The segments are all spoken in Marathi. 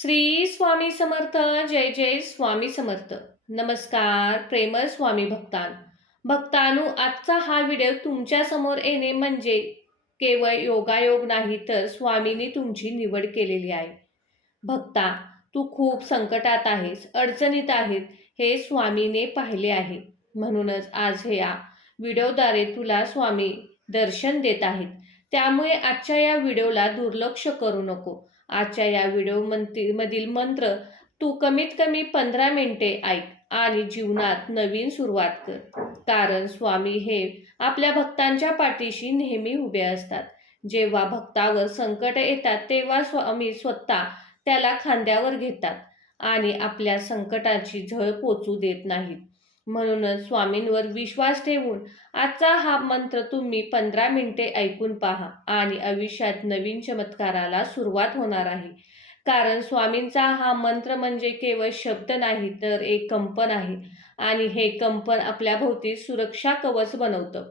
श्री स्वामी समर्थ. जय जय स्वामी समर्थ. नमस्कार प्रेमळ स्वामी भक्तांनो, आजचा हा व्हिडिओ तुमच्या समोर येणे म्हणजे केवळ योगायोग नाही, तर स्वामींनी तुमची निवड केलेली आहे. भक्ता, तू खूप संकटात आहेस, अडचणीत आहेत, हे स्वामीने पाहिले आहे. म्हणूनच आज या व्हिडिओद्वारे तुला स्वामी दर्शन देत आहेत. त्यामुळे आजच्या या व्हिडिओला दुर्लक्ष करू नको. आजच्या या व्हिडिओ मधील मंत्र तू कमीत कमी 15 मिनिटे ऐक आणि जीवनात नवीन सुरुवात कर. कारण स्वामी हे आपल्या भक्तांच्या पाठीशी नेहमी उभे असतात. जेव्हा भक्तावर संकट येतात तेव्हा स्वामी स्वतः त्याला खांद्यावर घेतात आणि आपल्या संकटाची झळ पोचू देत नाहीत. म्हणूनच स्वामींवर विश्वास ठेवून आजचा हा मंत्र तुम्ही 15 मिनिटे ऐकून पहा आणि आयुष्यात नवीन चमत्काराला सुरुवात होणार आहे. कारण स्वामींचा हा मंत्र म्हणजे केवळ शब्द नाही, तर एक कंपन आहे आणि हे कंपन आपल्या भोवती सुरक्षा कवच बनवतं.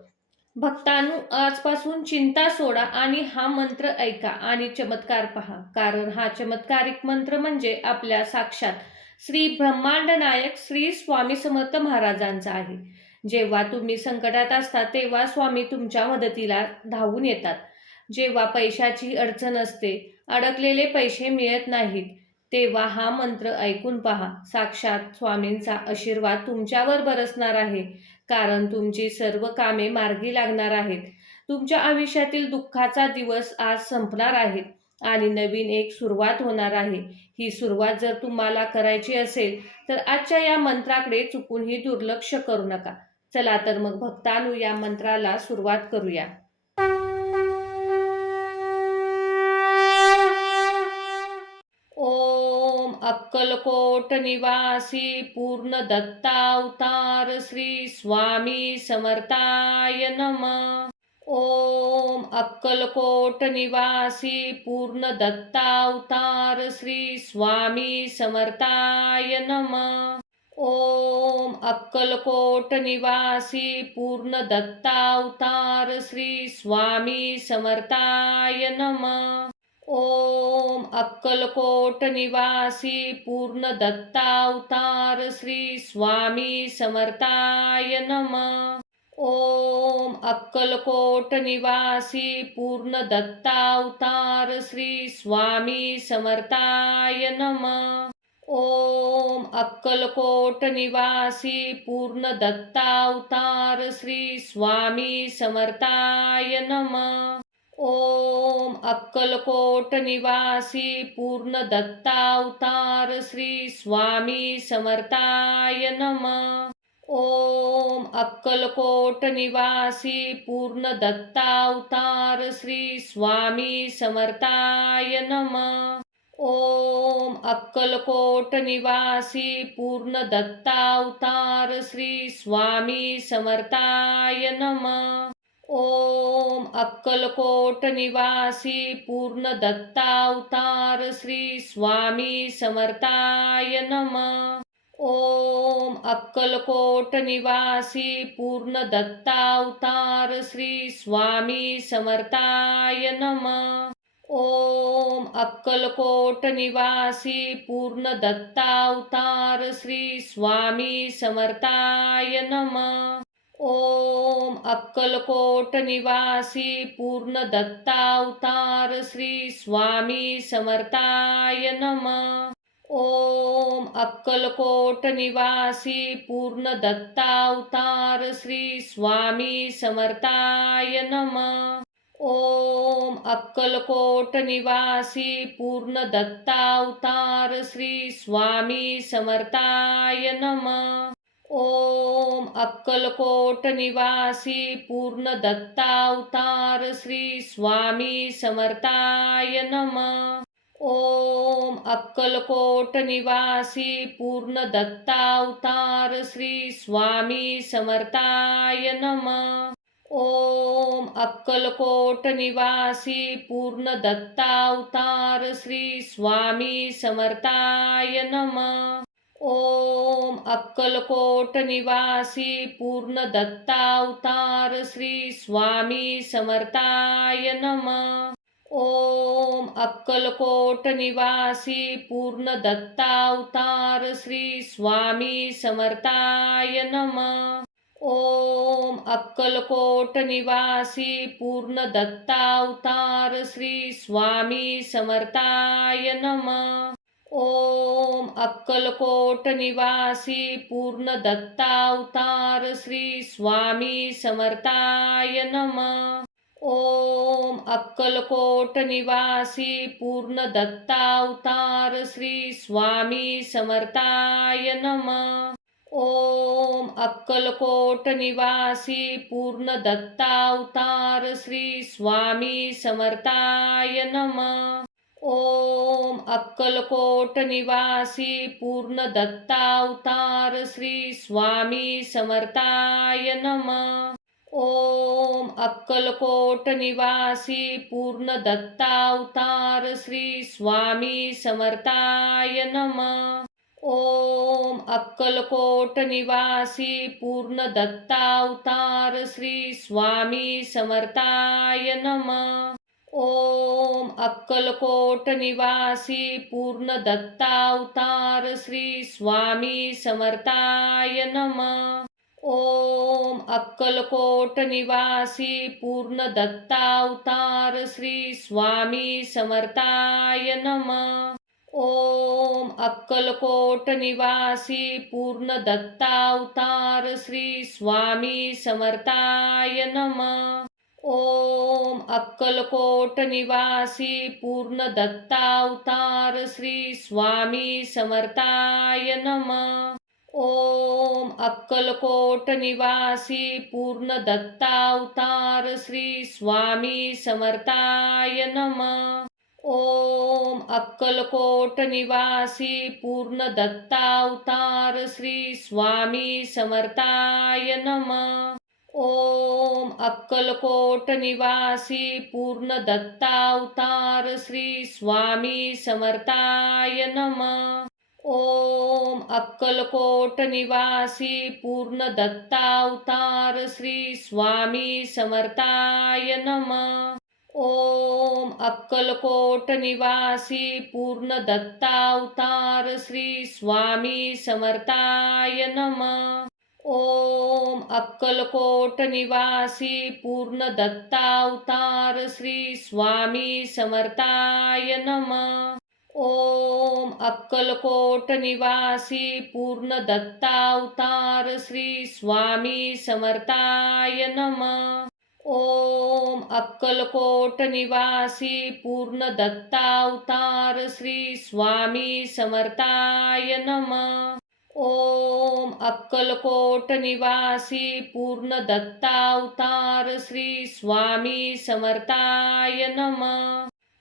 भक्तांनो, आजपासून चिंता सोडा आणि हा मंत्र ऐका आणि चमत्कार पहा. कारण हा चमत्कारिक मंत्र म्हणजे आपल्या साक्षात श्री ब्रह्मांड नायक श्री स्वामी समर्थ महाराजांचा आहे. जेव्हा तुम्ही संकटात असता तेव्हा स्वामी तुमच्या मदतीला धावून येतात. जेव्हा पैशाची अडचण असते, अडकलेले पैसे मिळत नाहीत, तेव्हा हा मंत्र ऐकून पहा. साक्षात स्वामींचा आशीर्वाद तुमच्यावर बरसणार आहे. कारण तुमची सर्व कामे मार्गी लागणार आहेत. तुमच्या आयुष्यातील दुःखाचा दिवस आज संपणार आहेत आणि नवीन एक सुरुवात होणार आहे. ही सुरुवात जर तुम्हाला करायची असेल तर आजच्या या मंत्राकडे चुकूनही दुर्लक्ष करू नका. चला तर मग भक्तांनो, या मंत्राला सुरुवात करूया. ओम अक्कलकोट निवासी पूर्ण दत्तावतार श्री स्वामी समर्थाय नमः. ओम अक्कलकोट निवासी पूर्ण दत्तावतार श्री स्वामी समर्थाय नमः. ओम अक्कलकोट निवासी पूर्ण दत्तावतार श्री स्वामी समर्थाय नमः. ओम अक्कलकोट निवासी पूर्ण दत्तावतार श्री स्वामी समर्थाय नमः. ओम अक्कलकोट निवासी पूर्ण दत्तावतार श्री स्वामी समर्थाय नमः. ओम अक्कलकोट निवासी पूर्ण दत्तावतार श्री स्वामी समर्थाय नमः. ओम अक्कलकोट निवासी पूर्ण दत्तावतार श्री स्वामी समर्थाय नमः. ओम अक्कलकोट निवासी पूर्ण दत्तावतार श्री स्वामी समर्थाय नमः. ओम अक्कलकोट निवासी पूर्ण दत्तावतार श्री स्वामी समर्थाय नमः. ओम अक्कलकोट निवासी पूर्ण दत्तावतार श्री स्वामी समर्थाय नमः. ओम अक्कलकोट निवासी पूर्ण दत्तावतार श्री स्वामी समर्थाय नमः. ओम अक्कलकोट निवासी पूर्ण दत्तावतार श्री स्वामी समर्थाय नमः. ओम अक्कलकोट निवासी पूर्ण दत्तावतार श्री स्वामी समर्थाय नमः. ओम अक्कलकोट निवासी पूर्ण दत्तावतार श्री स्वामी समर्थाय नमः. ओम अक्कलकोट निवासी पूर्ण दत्तावतार श्री स्वामी समर्थाय नमः. ओम अक्कलकोट निवासी पूर्ण दत्तावतार श्री स्वामी समर्थाय नमः. ओम अक्कलकोट निवासी पूर्ण दत्तावतार श्री स्वामी समर्थाय नमः. ओम अक्कलकोट निवासी पूर्ण दत्तावतार श्री स्वामी समर्थाय नमः. ओम अक्कलकोट निवासी पूर्ण दत्तावतार श्री स्वामी समर्थाय नमः. ओम अक्कलकोट निवासी पूर्ण दत्तावतार श्री स्वामी समर्थाय नमः। ओम अक्कलकोट निवासी पूर्ण दत्तावतार श्री स्वामी समर्थाय नमः। ओम अक्कलकोट निवासी पूर्ण दत्तावतार श्री स्वामी समर्थाय नमः। ओम अक्कलकोट निवासी पूर्ण दत्तावतार श्री स्वामी समर्थाय नमः। ओम अक्कलकोट निवासी पूर्ण दत्तावतार श्री स्वामी समर्थाय नमः। ओम अक्कलकोट निवासी पूर्ण दत्तावतार श्री स्वामी समर्थाय नमः। ओम अक्कलकोट निवासी पूर्ण दत्तावतार श्री स्वामी समर्थाय नमः। ओम अक्कलकोट निवासी पूर्ण दत्तावतार श्री स्वामी समर्थाय नमः। ओम अक्कलकोट निवासी पूर्ण दत्तावतार श्री स्वामी समर्थाय नमः। ओम अक्कलकोट निवासी पूर्ण दत्तावतार श्री स्वामी समर्थाय नमः। ओम अक्कलकोट निवासी पूर्ण दत्तावतार श्री स्वामी समर्थाय नमः। ओम अक्कलकोट निवासी पूर्ण दत्तावतार श्री स्वामी समर्थाय नमः। ओम अक्कलकोट निवासी पूर्ण दत्तावतार श्री स्वामी समर्थाय नमः। ओम अक्कलकोट निवासी पूर्ण दत्तावतार श्री स्वामी समर्थाय नमः। ओम अक्कलकोट निवासी पूर्ण दत्तावतार श्री स्वामी समर्थाय नमः। ओम अक्कलकोट निवासी पूर्ण दत्तावतार श्री स्वामी समर्थाय नमः। ओम अक्कलकोट निवासी पूर्ण दत्तावतार श्री स्वामी समर्थाय नमः। ओम अक्कलकोट निवासी पूर्ण दत्तावतार श्री स्वामी समर्थाय नमः। ओम अक्कलकोट निवासी पूर्ण दत्तावतार श्री स्वामी समर्थाय नमः। ओम अक्कलकोट निवासी पूर्ण दत्तावतार श्री स्वामी समर्थाय नमः। ओम अक्कलकोट निवासी पूर्ण दत्तावतार श्री स्वामी समर्थाय नमः।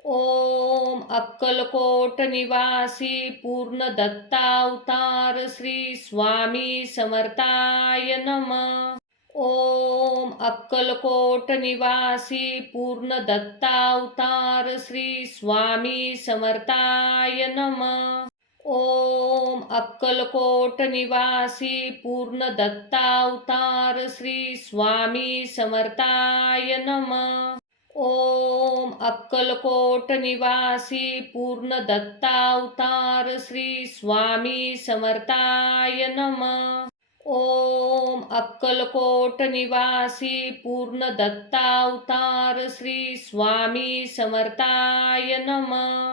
ओम अक्कलकोट निवासी पूर्ण दत्तावतार श्री स्वामी समर्थाय नमः। ओम अक्कलकोट निवासी पूर्ण दत्तावतार श्री स्वामी समर्थाय नमः। ओम अक्कलकोट निवासी पूर्ण दत्तावतार श्री स्वामी समर्थाय नमः। ओम अक्कलकोट निवासी पूर्ण दत्तावतार श्री स्वामी समर्थाय नमः। ओम अक्कलकोट निवासी पूर्ण दत्तावतार श्री स्वामी समर्थाय नमः।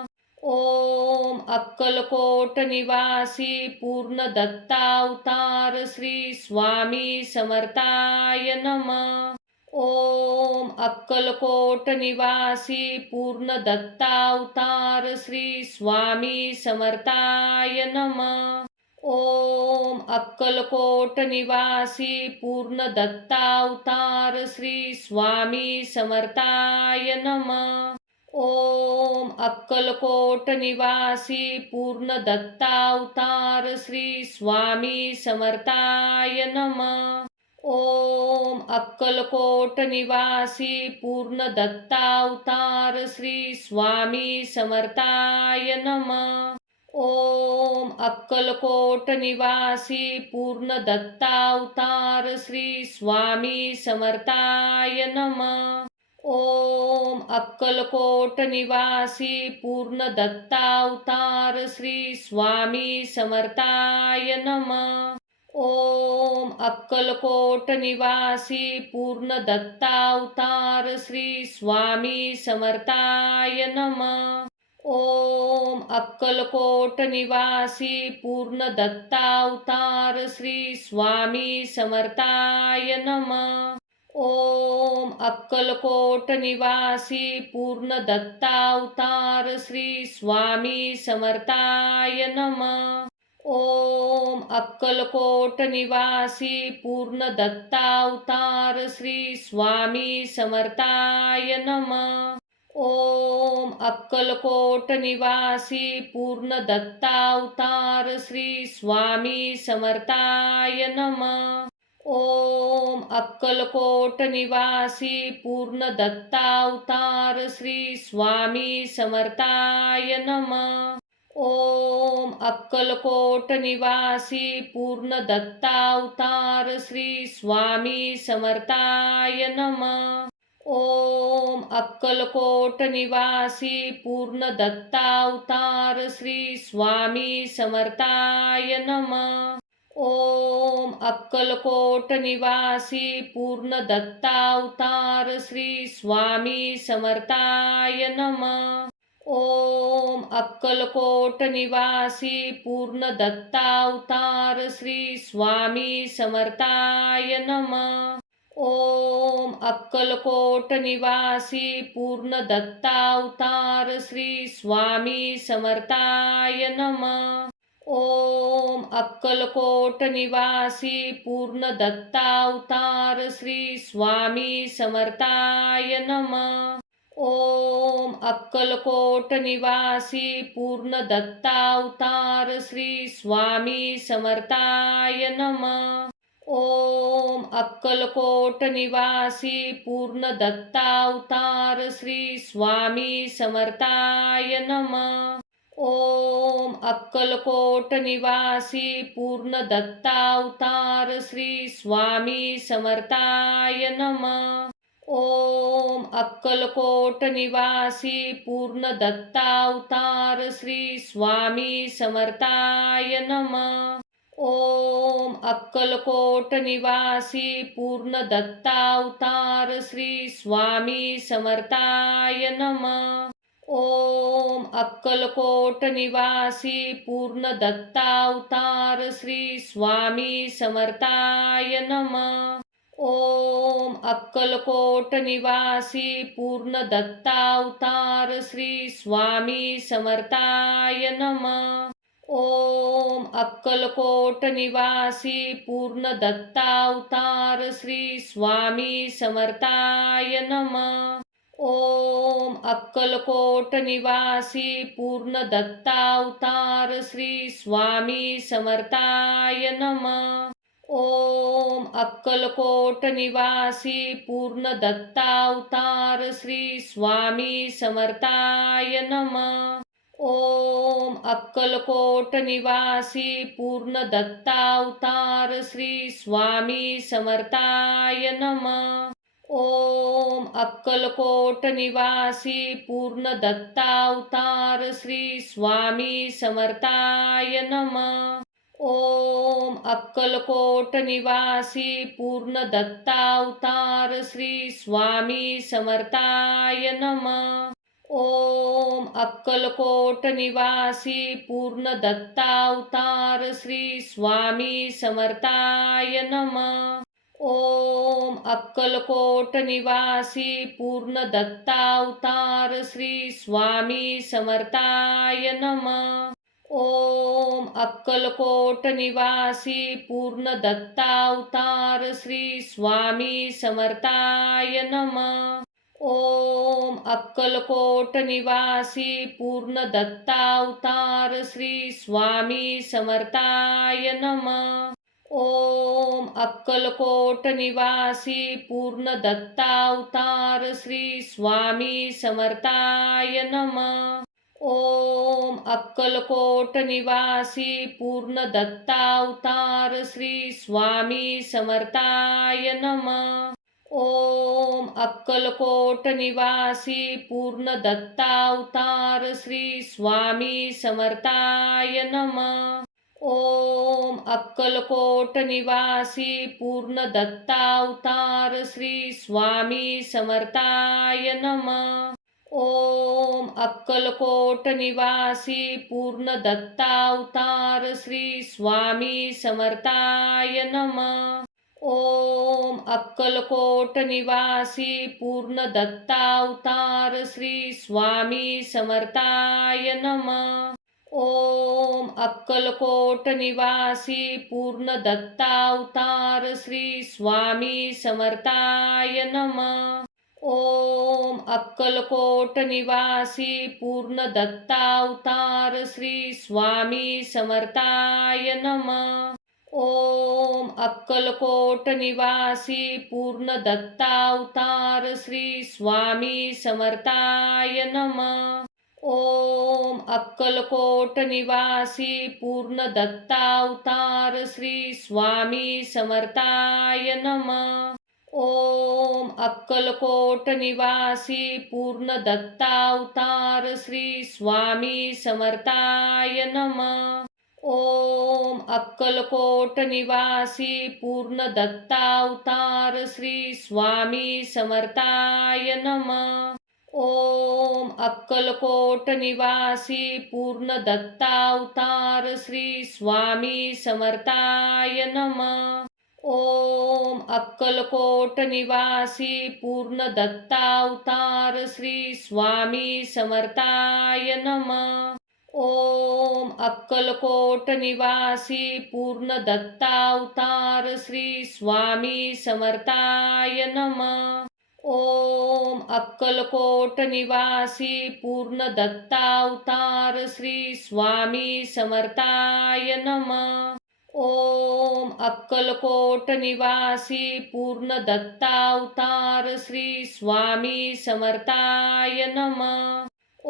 ओम अक्कलकोट निवासी पूर्ण दत्तावतार श्री स्वामी समर्थाय नमः। ओम अक्कलकोट निवासी पूर्ण दत्तावतार श्री स्वामी समर्थाय नमः। ओम अक्कलकोट निवासी पूर्ण दत्तावतार श्री स्वामी समर्थाय नमः। ओम अक्कलकोट निवासी पूर्ण दत्तावतार श्री स्वामी समर्थाय नमः। ओम अक्कलकोट निवासी पूर्ण दत्तावतार श्री स्वामी समर्थाय नमः। ओम अक्कलकोट निवासी पूर्ण दत्तावतार श्री स्वामी समर्थाय नमः। ओम अक्कलकोट निवासी पूर्ण दत्तावतार श्री स्वामी समर्थाय नमः. ओम अक्कलकोट निवासी पूर्ण दत्तावतार श्री स्वामी समर्थाय नमः. ओम अक्कलकोट निवासी पूर्ण दत्तावतार श्री स्वामी समर्थाय नमः. ओम अक्कलकोट निवासी पूर्ण दत्तावतार श्री स्वामी समर्थाय नमः. ओम अक्कलकोट निवासी पूर्ण दत्तावतार श्री स्वामी समर्थाय नमः. ओम अक्कलकोट निवासी पूर्ण दत्तावतार श्री स्वामी समर्थाय नमः. ओम अक्कलकोट निवासी पूर्ण दत्तावतार श्री स्वामी समर्थाय नमः. ओम अक्कलकोट निवासी पूर्ण दत्तावतार श्री स्वामी समर्थाय नमः. ओम अक्कलकोट निवासी पूर्ण दत्तावतार श्री स्वामी समर्थाय नमः. ओम अक्कलकोट निवासी पूर्ण दत्तावतार श्री स्वामी समर्थाय नमः. ओम अक्कलकोट निवासी पूर्ण दत्तावतार श्री स्वामी समर्थाय नमः. ओम अक्कलकोट निवासी पूर्ण दत्तावतार श्री स्वामी समर्थाय नमः. ओम अक्कलकोट निवासी पूर्ण दत्तावतार श्री स्वामी समर्थाय नमः. ओम अक्कलकोट निवासी पूर्ण दत्तावतार श्री स्वामी समर्थाय नमः. ओम अक्कलकोट निवासी पूर्ण दत्तावतार श्री स्वामी समर्थाय नमः. ओम अक्कलकोट निवासी पूर्ण दत्तावतार श्री स्वामी समर्थाय नमः. ओम अक्कलकोट निवासी पूर्ण दत्तावतार श्री स्वामी समर्थाय नमः. ओम अक्कलकोट निवासी पूर्ण दत्तावतार श्री स्वामी समर्थाय नमः. ओम अक्कलकोट निवासी पूर्ण दत्तावतार श्री स्वामी समर्थाय नमः. ओम अक्कलकोट निवासी पूर्ण दत्तावतार श्री स्वामी समर्थाय नमः. ओम अक्कलकोट निवासी पूर्ण दत्तावतार श्री स्वामी समर्थाय नमः. ओम अक्कलकोट निवासी पूर्ण दत्तावतार श्री स्वामी समर्थाय नमः. ओम अक्कलकोट निवासी पूर्ण दत्तावतार श्री स्वामी समर्थाय नमः. ओम अक्कलकोट निवासी पूर्ण दत्तावतार श्री स्वामी समर्थाय नमः. ओम अक्कलकोट निवासी पूर्ण दत्तावतार श्री स्वामी समर्थाय नमः. ओम अक्कलकोट निवासी पूर्ण दत्तावतार श्री स्वामी समर्थाय नमः. ओम अक्कलकोट निवासी पूर्ण दत्तावतार श्री स्वामी समर्थाय नमः. ओम अक्कलकोट निवासी पूर्ण दत्तावतार श्री स्वामी समर्थाय नमः. ओम अक्कलकोट निवासी पूर्ण दत्तावतार श्री स्वामी समर्थाय नमः. ओम अक्कलकोट निवासी पूर्ण दत्तावतार श्री स्वामी समर्थाय नमः. ओम अक्कलकोट निवासी पूर्ण दत्तावतार श्री स्वामी समर्थाय नमः. ओम अक्कलकोट निवासी पूर्ण दत्तावतार श्री स्वामी समर्थाय नमः. ओम अक्कलकोट निवासी पूर्ण दत्तावतार श्री स्वामी समर्थाय नमः. ओम अक्कलकोट निवासी पूर्ण दत्तावतार श्री स्वामी समर्थाय नमः. ओम अक्कलकोट निवासी पूर्ण दत्तावतार श्री स्वामी समर्थाय नमः. ओम अक्कलकोट निवासी पूर्ण दत्तावतार श्री स्वामी समर्थाय नमः. ओम अक्कलकोट निवासी पूर्ण दत्तावतार श्री स्वामी समर्थाय नमः. ओम अक्कलकोट निवासी पूर्ण दत्तावतार श्री स्वामी समर्थाय नमः. ओम अक्कलकोट निवासी पूर्ण दत्तावतार श्री स्वामी समर्थाय नमः. ओम अक्कलकोट निवासी पूर्ण दत्तावतार श्री स्वामी समर्थाय नमः. ओम अक्कलकोट निवासी पूर्ण दत्तावतार श्री स्वामी समर्थाय नमः. ओम अक्कलकोट निवासी पूर्ण दत्तावतार श्री स्वामी समर्थाय नमः. ओम अक्कलकोट निवासी पूर्ण दत्तावतार श्री स्वामी समर्थाय नमः. ओम अक्कलकोट निवासी पूर्ण दत्तावतार श्री स्वामी समर्थाय नमः. ओम अक्कलकोट निवासी पूर्ण दत्तावतार श्री स्वामी समर्थाय नमः. ओम अक्कलकोट निवासी पूर्ण दत्तावतार श्री स्वामी समर्थाय नमः. ओम अक्कलकोट निवासी पूर्ण दत्तावतार श्री स्वामी समर्थाय नमः.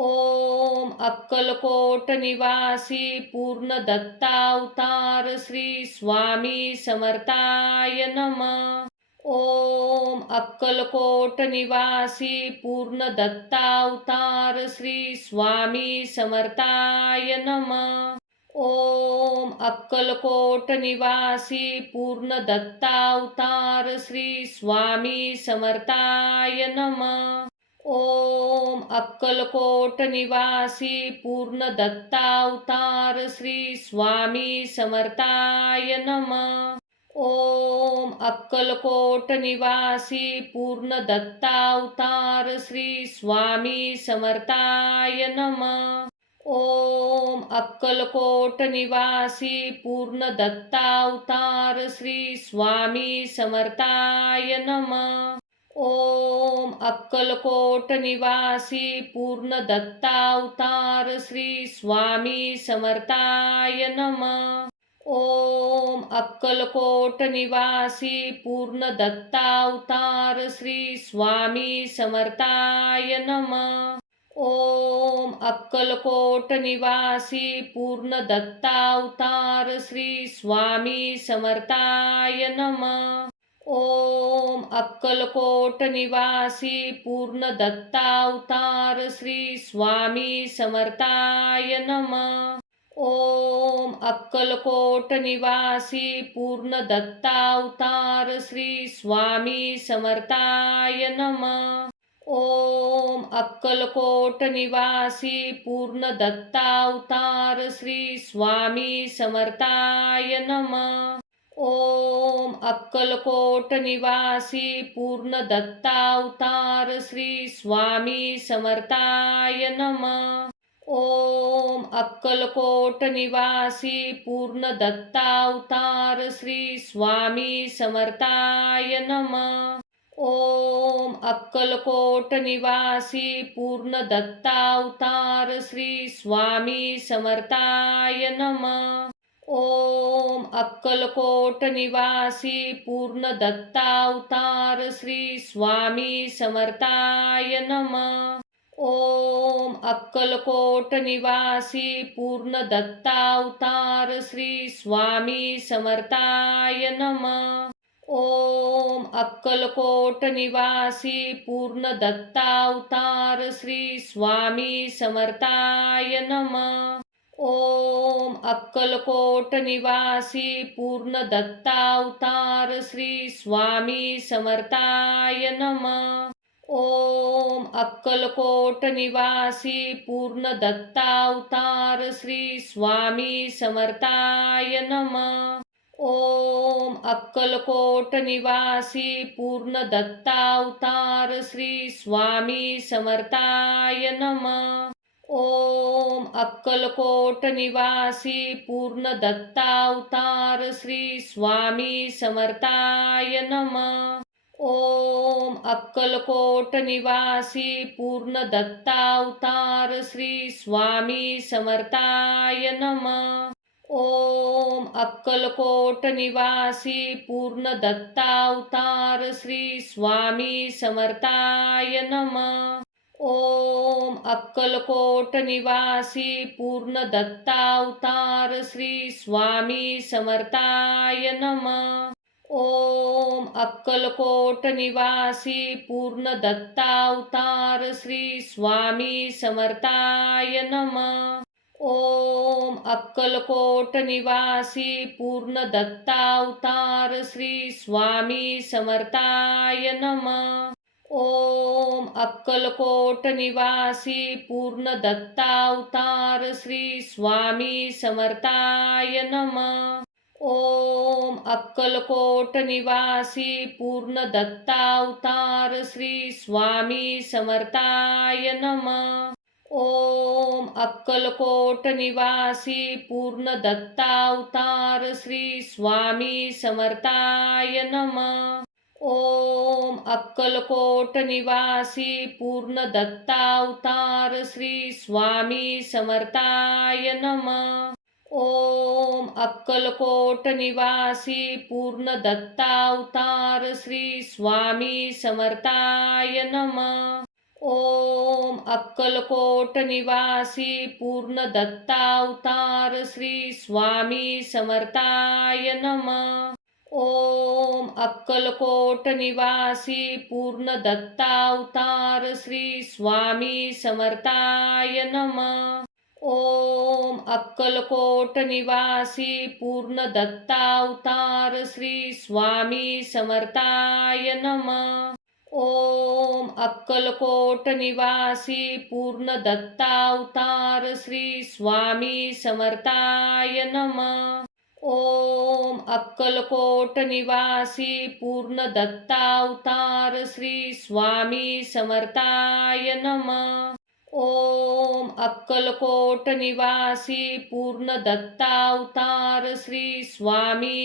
ओम अक्कलकोट निवासी पूर्ण दत्तावतार श्री स्वामी समर्थाय नमः. ओम अक्कलकोट निवासी पूर्ण दत्तावतार श्री स्वामी समर्थाय नमः. ओम अक्कलकोट निवासी पूर्ण दत्तावतार श्री स्वामी समर्थाय नमः. ओम अक्कलकोट निवासी पूर्ण दत्तावतार श्री स्वामी समर्थाय नमः. ओम अक्कलकोट निवासी पूर्ण दत्तावतार श्री स्वामी समर्थाय नमः. ओम अक्कलकोट निवासी पूर्ण दत्तावतार श्री स्वामी समर्थाय नमः. ओम अक्कलकोट निवासी पूर्ण दत्तावतार श्री स्वामी समर्थाय नमः. ओम अक्कलकोट निवासी पूर्ण दत्तावतार श्री स्वामी समर्थाय नमः. ओम अक्कलकोट निवासी पूर्ण दत्तावतार श्री स्वामी समर्थाय नमः. ओम अक्कलकोट निवासी पूर्ण दत्तावतार श्री स्वामी समर्थाय नमः. ओम अक्कलकोट निवासी पूर्ण दत्तावतार श्री स्वामी समर्थाय नमः. ओम अक्कलकोट निवासी पूर्ण दत्तावतार श्री स्वामी समर्थाय नमः. ओम अक्कलकोट निवासी पूर्ण दत्तावतार श्री स्वामी समर्थाय नमः. ओम अक्कलकोट निवासी पूर्ण दत्तावतार श्री स्वामी समर्थाय नमः. ओम अक्कलकोट निवासी पूर्ण दत्तावतार श्री स्वामी समर्थाय नमः. ओम अक्कलकोट निवासी पूर्ण दत्तावतार श्री स्वामी समर्थाय नमः. ओम अक्कलकोट निवासी पूर्ण दत्तावतार श्री स्वामी समर्थाय नमः. ओम अक्कलकोट निवासी पूर्ण दत्तावतार श्री स्वामी समर्थाय नमः. ओम अक्कलकोट निवासी पूर्ण दत्तावतार श्री स्वामी समर्थाय नमः. ओम अक्कलकोट निवासी पूर्ण दत्तावतार श्री स्वामी समर्थाय नमः. ओम अक्कलकोट निवासी पूर्ण दत्तावतार श्री स्वामी समर्थाय नमः. ओम अक्कलकोट निवासी पूर्ण दत्तावतार श्री स्वामी समर्थाय नमः. ओम अक्कलकोट निवासी पूर्ण दत्तावतार श्री स्वामी समर्थाय नमः. ओम अक्कलकोट निवासी पूर्ण दत्तावतार श्री स्वामी समर्थाय नमः. ओम अक्कलकोट निवासी पूर्ण दत्तावतार श्री स्वामी समर्थाय नमः. ओम अक्कलकोट निवासी पूर्ण दत्तावतार श्री स्वामी समर्थाय नमः. ओम अक्कलकोट निवासी पूर्ण दत्तावतार श्री स्वामी समर्थाय नमः. ओम अक्कलकोट निवासी पूर्ण दत्तावतार श्री स्वामी समर्थाय नमः. ओम अक्कलकोट निवासी पूर्ण दत्तावतार श्री स्वामी समर्थाय नमः. ओम अक्कलकोट निवासी पूर्ण दत्तावतार श्री स्वामी समर्थाय नमः. ओम अक्कलकोट निवासी पूर्ण दत्तावतार श्री स्वामी समर्थाय नमः. ओम अक्कलकोट निवासी पूर्ण दत्तावतार श्री स्वामी समर्थाय नमः. ओम अक्कलकोट निवासी पूर्ण दत्तावतार श्री स्वामी समर्थाय नमः. ओम अक्कलकोट निवासी पूर्ण दत्तावतार श्री स्वामी समर्थाय नमः. ओम अक्कलकोट निवासी पूर्ण दत्तावतार श्री स्वामी समर्थाय नमः. ओम अक्कलकोट निवासी पूर्ण दत्तावतार श्री स्वामी समर्थाय नमः. ओम अक्कलकोट निवासी पूर्ण दत्तावतार श्री स्वामी समर्थाय नमः. ओम अक्कलकोट निवासी पूर्ण दत्तावतार श्री स्वामी